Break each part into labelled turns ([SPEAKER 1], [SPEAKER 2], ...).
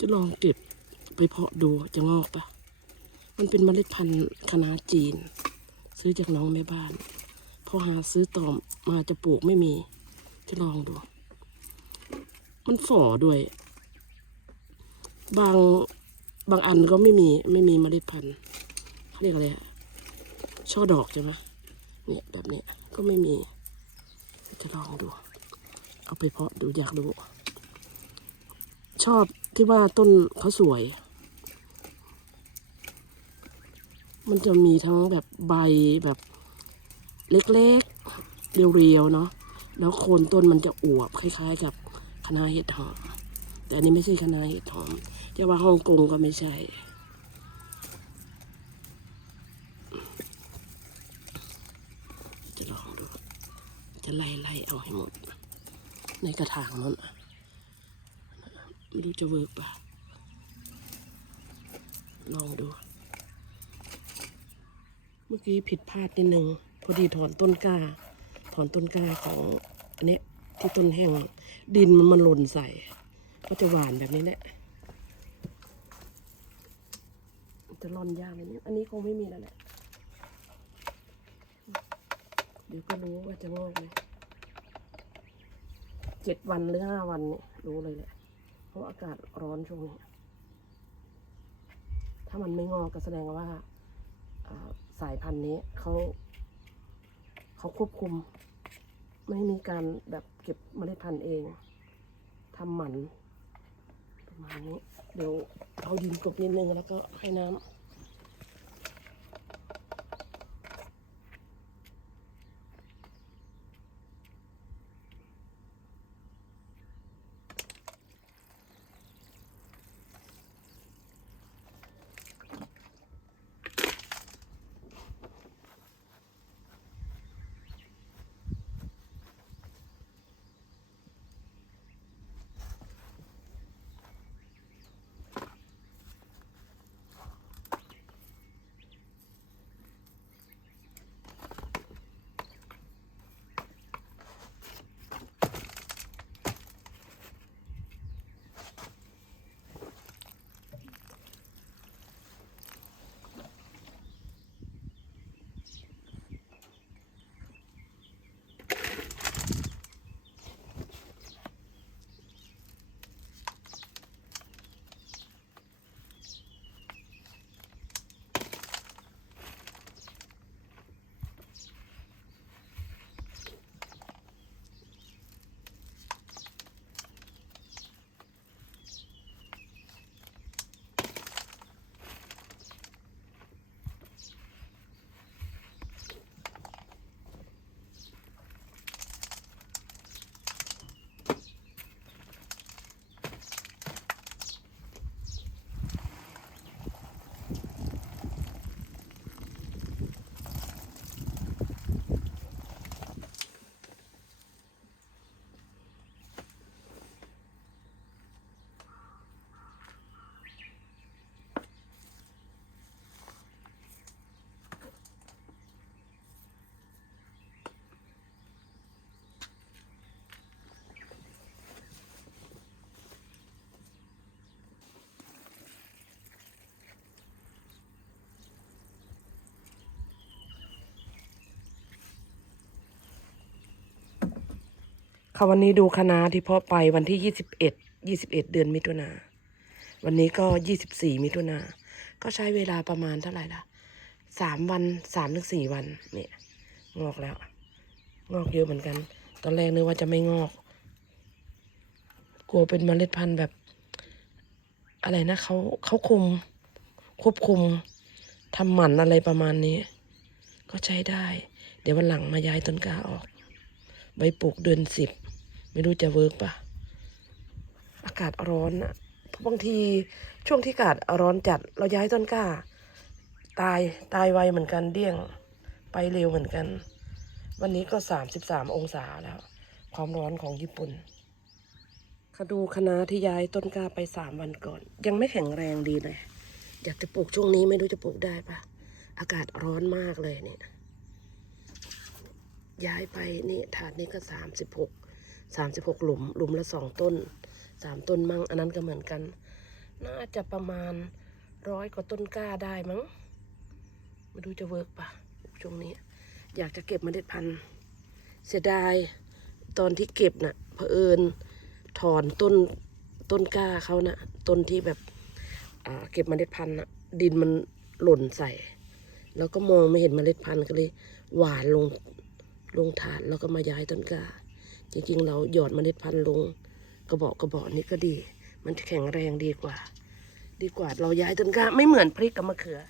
[SPEAKER 1] จะลองเก็บไปเพาะดูจะงอกปะมันเป็นเมล็ดพันธุ์คณะจีน ซื้อจากน้องแม่บ้าน พอหาซื้อต่อมาจะปลูกไม่มี จะลองดู มันฝ่อด้วย บางบางอันก็ไม่มีไม่มีเมล็ดพันธุ์เขาเรียกอะไรอะช่อดอกใช่ไหมเนี่ยแบบนี้ก็ไม่มี จะลองดู เอาไปเพาะดูอยากดู ชอบที่ว่าต้นเขาสวย มันจะมีทั้งแบบใบแบบเล็กๆ เรียวๆ เนาะ แล้วโคนต้นมันจะอวบคล้าย ๆ กับคณะน้าเห็ดหอม แต่อันนี้ไม่ใช่คณะน้าเห็ดหอม จะว่าฮ่องกงก็ไม่ใช่ จะลองดู จะไล่ๆเอาให้หมด ในกระถางนั้นน่ะ รู้จะเวิร์กป่ะลองดู เมื่อกี้ผิดพลาดนิดนึง พอดีถอนต้นกล้า ถอนต้นกล้าของอันนี้ที่ต้นแห้งดินมันมันหล่นใส่ ก็จะหวานแบบนี้แหละจะร่อนยากเนี่ยอันนี้คงไม่มีแล้วแหละเดี๋ยวก็รู้ว่าจะงอกไหมเจ็ดวันหรือห้าวันเนี่ยรู้เลยแหละ ราะอากาศร้อนช่วงนี้ ถ้ามันไม่งอกก็แสดงว่าสายพันธุ์นี้เขาเขาควบคุม ไม่มีการแบบเก็บเมล็ดพันธุ์เองทำหมันประมาณนี้ เดี๋ยวเอาดินกลบนิดนึงแล้วก็ให้น้ำ ค่ะวันนี้ดูคณะที่พ่อไปวันที่ยี่สิบเอ็ดยี่สิบเอ็ดเดือนมิถุนา วันนี้ก็ยี่สิบสี่มิถุนา ก็ใช้เวลาประมาณเท่าไหร่ละสามวันสามถึงสี่วันเนี่ยงอกแล้ว งอกเยอะเหมือนกัน ตอนแรกนึกว่าจะไม่งอก กลัวเป็นเมล็ดพันธุ์แบบ อะไรนะเขาเขาคุม ควบคุมทำหมันอะไรประมาณนี้ ก็ใช้ได้ เดี๋ยววันหลังมาย้ายต้นกาออก ใบปลูกเดือนสิบ ไม่รู้จะเวิร์กปะอากาศร้อนอะบางทีช่วงที่อากาศร้อนจัด เราย้ายต้นกล้า ตายตายไวเหมือนกันเดี้ยง ไปเร็วเหมือนกัน วันนี้ก็สามสิบสามองศาแล้ว ความร้อนของญี่ปุ่นคดูคณะที่ย้ายต้นกล้าไปสามวันก่อน ยังไม่แข็งแรงดีเลย อยากจะปลูกช่วงนี้ไม่รู้จะปลูกได้ปะอากาศร้อนมากเลยเนี่ย ย้ายไปนี่ถาดนี้ก็สามสิบหกสามสิบหกหลุม หลุมละสองต้นสามต้นมั่งอันนั้นก็เหมือนกัน น่าจะประมาณร้อยกว่าต้นกล้าได้มั้งม่รู้จะเวิร์กปะช่วงนี้ อยากจะเก็บเมล็ดพันธุ์ เสียดายตอนที่เก็บน่ะเผอิญถอนต้นต้นกล้าเขาน่ะต้นที่แบบเก็บเมล็ดพันธุ์น่ะดินมันหล่นใส่ แล้วก็มองไม่เห็นเมล็ดพันธุ์ก็เลยหวานลง ลงถาดแล้วก็มาย้ายต้นกล้า จริงๆ เราหยอดเมล็ดพันธุ์ลงกระบอกกระบอกนี้ก็ดี มันแข็งแรงดีกว่า ดีกว่าเราย้ายต้นกล้าไม่เหมือนพริกกับมะเขือ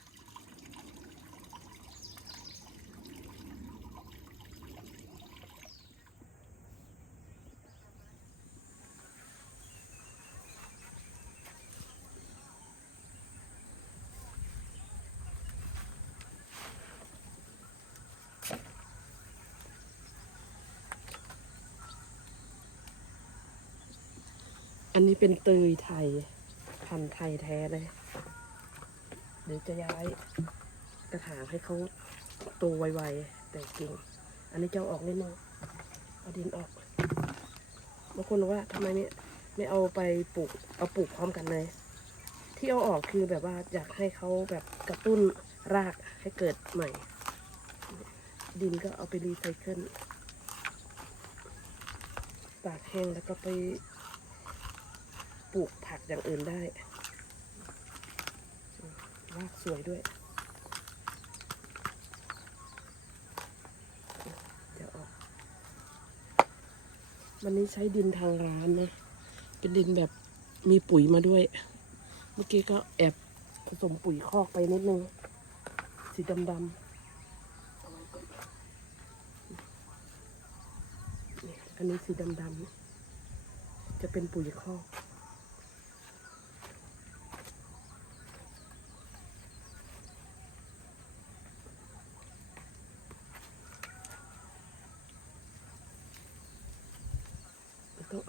[SPEAKER 1] อันนี้เป็นเตยไทย พันธุ์ไทยแท้เลย เดี๋ยวจะย้ายกระถางให้เขาโตไวๆแต่กิ่ง อันนี้จะอาออกนิดนึงเอาดินออกบางคนบอกว่าทำไมไม่ไม่เอาไปปลูกเอาปลูกพร้อมกันเลย ที่เอาออกคือแบบว่าอยากให้เขาแบบกระตุ้นรากให้เกิดใหม่ ดินก็เอาไปรีไซเคิลตากแห้งแล้วก็ไป ปลูกผักอย่างอื่นได้รากสวยด้วยเดี๋ยวออก วันนี้ใช้ดินทางร้านนะ เป็นดินแบบมีปุ๋ยมาด้วย เมื่อกี้ก็แอบผสมปุ๋ยคอกไปนิดนึง สีดำๆเอาไว้ก่อนนี่อันนี้สีดำๆจะเป็นปุ๋ยคอก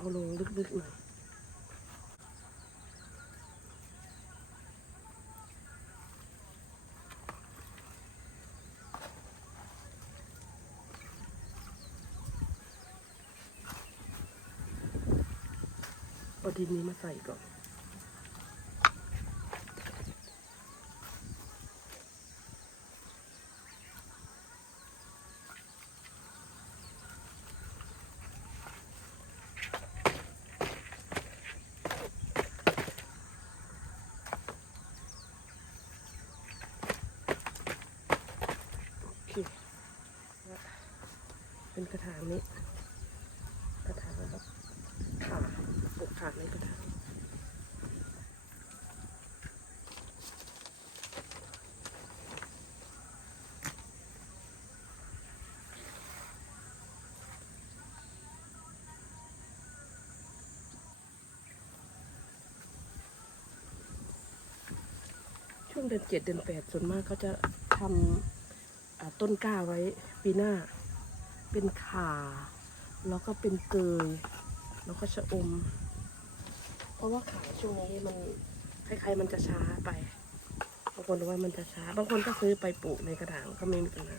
[SPEAKER 1] เอาลงลึกๆหน่อยเอาดินนี้มาใส่ก่อน โอเคแล้ว เป็นกระถางนี้ กระถางแบบขาปลูกขาในกระถางช่วงเดือนเจ็ดเดือนแปดส่วนมากเขาจะทำต้นกล้าไว้ปีหน้า เป็นขาแล้วก็เป็นเกยแล้วก็ชะอม เพราะว่าขาช่วงนี้มันคล้ายๆมันจะช้าไป บางคนว่ามันจะช้า บางคนก็ซื้อไปปลูกในกระถางก็ไม่มีปัญหา